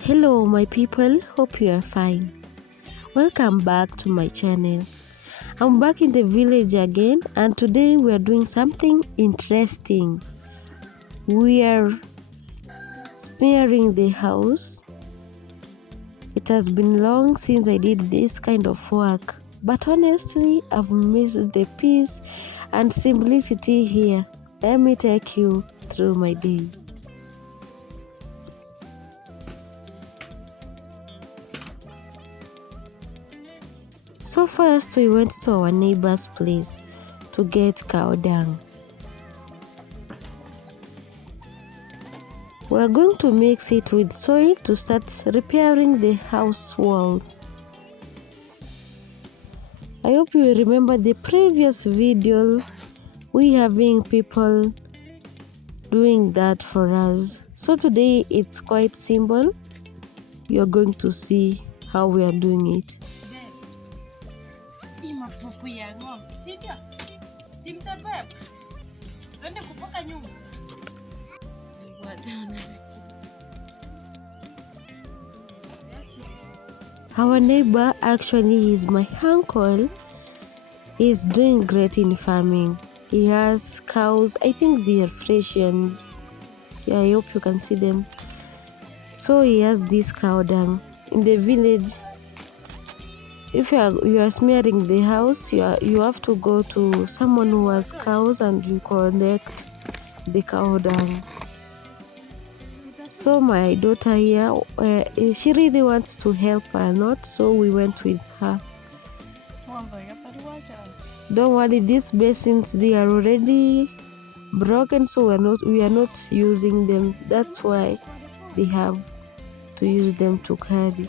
Hello my people, hope you are fine. Welcome back to my channel. I'm back in the village again, and today we are doing something interesting. We are smearing the house. It has been long since I did this kind of work, but honestly I've missed the peace and simplicity here. Let me take you through my day. So first we went to our neighbor's place to get cow dung. We are going to mix it with soil to start repairing the house walls. I hope you remember the previous video, we having people doing that for us. So today it's quite simple. You're going to see how we are doing it. Our neighbor actually is my uncle. He's doing great in farming. He has cows. I think they are Frisians. Yeah, I hope you can see them. So he has this cow dung. In the village, if you are smearing the house, you have to go to someone who has cows and you collect the cow dung. So my daughter here, she really wants to help a lot, so we went with her. Don't worry, these basins, they are already broken, so we are not using them. That's why they have to use them to carry.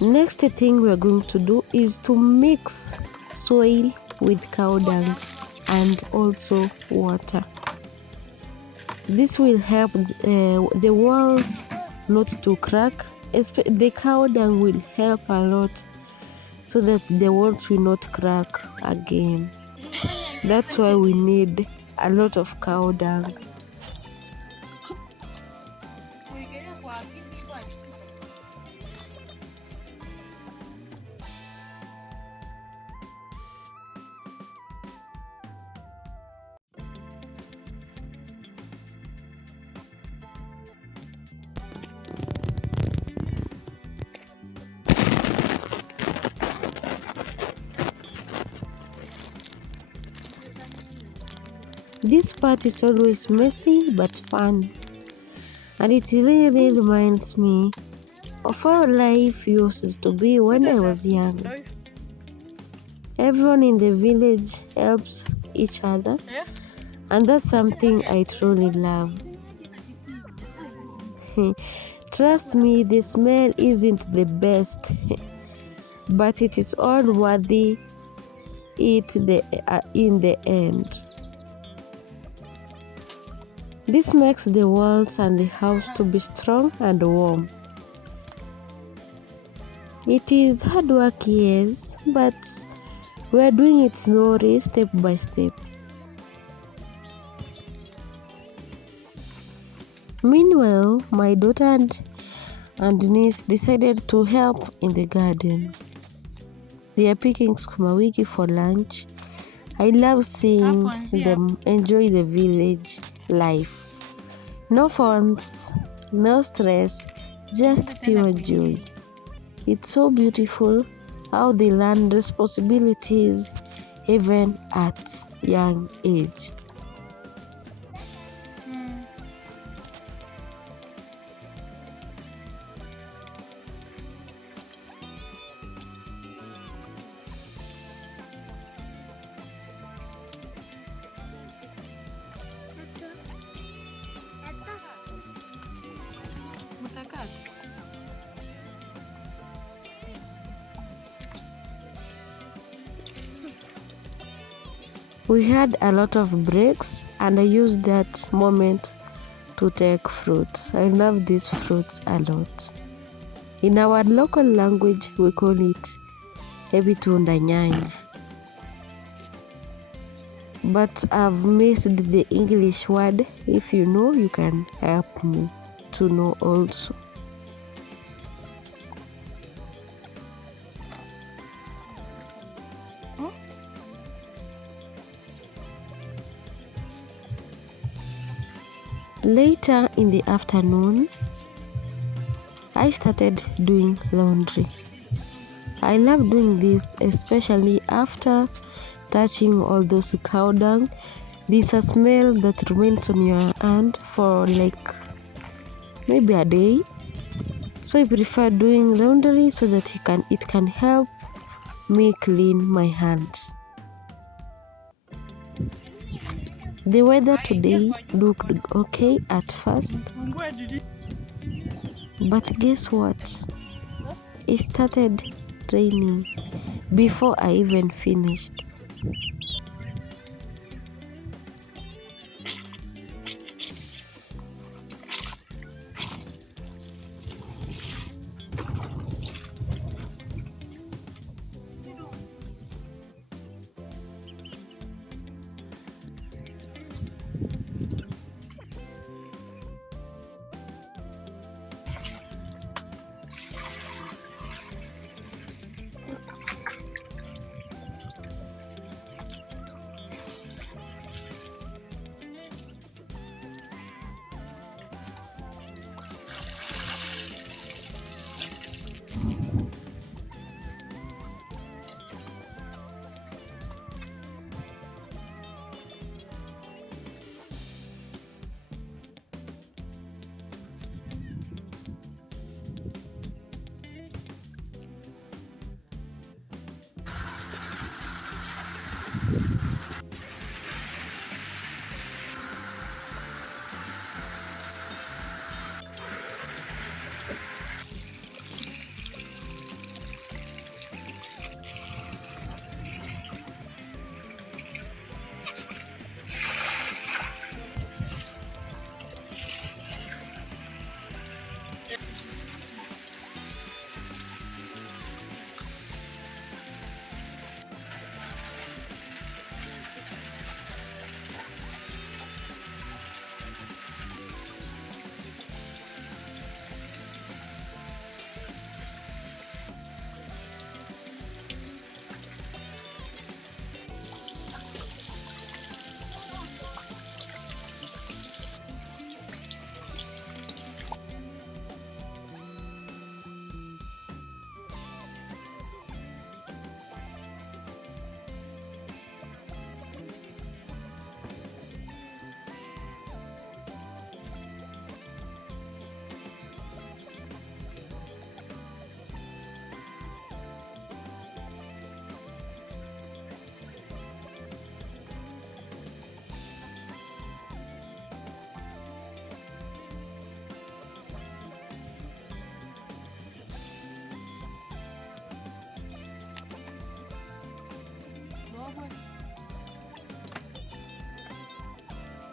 Next thing we are going to do is to mix soil with cow dung and also water. This will help the walls not to crack. The cow dung will help a lot so that the walls will not crack again. That's why we need a lot of cow dung. This part is always messy but fun, and it really reminds me of how life used to be when I was young. Everyone in the village helps each other, and that's something I truly love. Trust me, the smell isn't the best, but it is all worthy it in the end. This makes the walls and the house to be strong and warm. It is hard work, yes, but we are doing it slowly, step by step. Meanwhile, my daughter and niece decided to help in the garden. They are picking sukuma wiki for lunch. I love seeing them enjoy the village life. No phones, no stress, just pure joy. It's so beautiful how they learn responsibilities even at young age. We had a lot of breaks, and I used that moment to take fruits. I love these fruits a lot. In our local language, we call it ebitunda nyanya. But I've missed the English word. If you know, you can help me to know also. Later in the afternoon, I started doing laundry. I love doing this, especially after touching all those cow dung. There's a smell that remains on your hand for like maybe a day. So I prefer doing laundry so that it can help me clean my hands. The weather today looked okay at first, but guess what? It started raining before I even finished.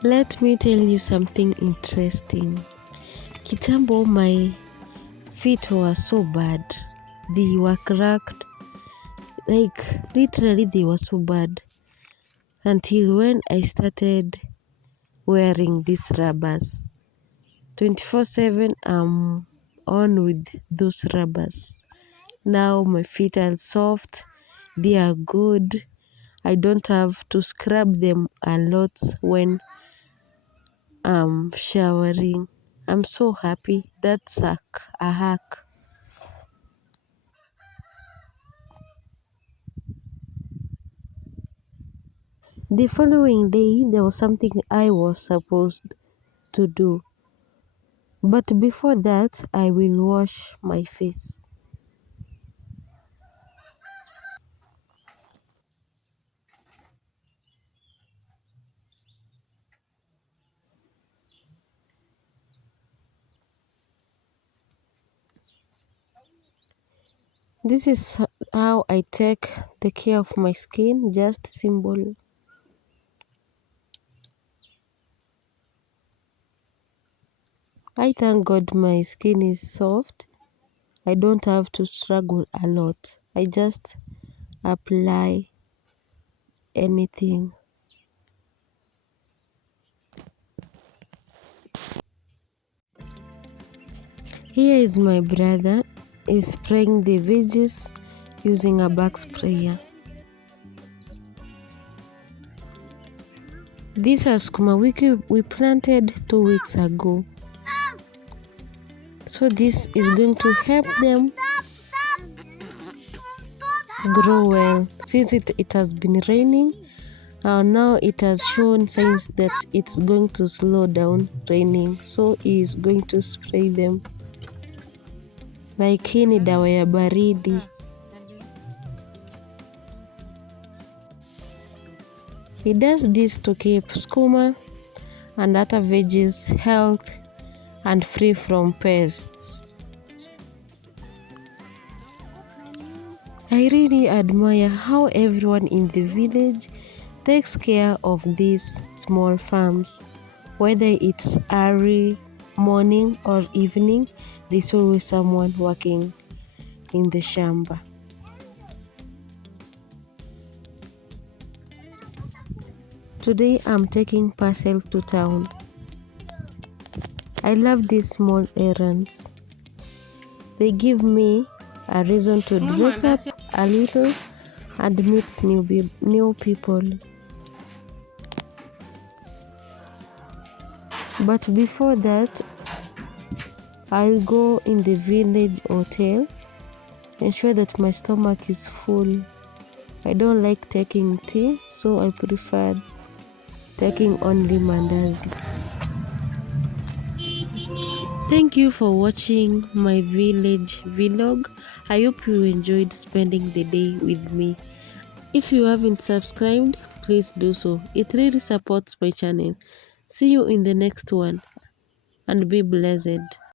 Let me tell you something interesting. Kitambo, my feet were so bad. They were cracked. Like, literally, they were so bad. Until when I started wearing these rubbers. 24/7, I'm on with those rubbers. Now my feet are soft. They are good. I don't have to scrub them a lot when showering. I'm so happy. That's a hack. The following day, there was something I was supposed to do. But before that, I will wash my face. This is how I take the care of my skin, just simple. I thank God my skin is soft. I don't have to struggle a lot. I just apply anything. Here is my brother. He's spraying the veggies using a back sprayer. These are sukuma wiki we planted 2 weeks ago. So this is going to help them grow well. Since it has been raining, now it has shown signs that it's going to slow down raining. So he is going to spray them. Like hii ni dawa ya baridi. He does this to keep sukuma and other veggies healthy and free from pests. I really admire how everyone in the village takes care of these small farms. Whether it's early morning or evening, there's always someone working in the shamba. Today I'm taking parcel to town. I love these small errands. They give me a reason to dress up a little and meet new people. But before that, I'll go in the village hotel, ensure that my stomach is full. I don't like taking tea, so I prefer taking only mandazi. Thank you for watching my village vlog. I hope you enjoyed spending the day with me. If you haven't subscribed, please do so. It really supports my channel. See you in the next one, and be blessed.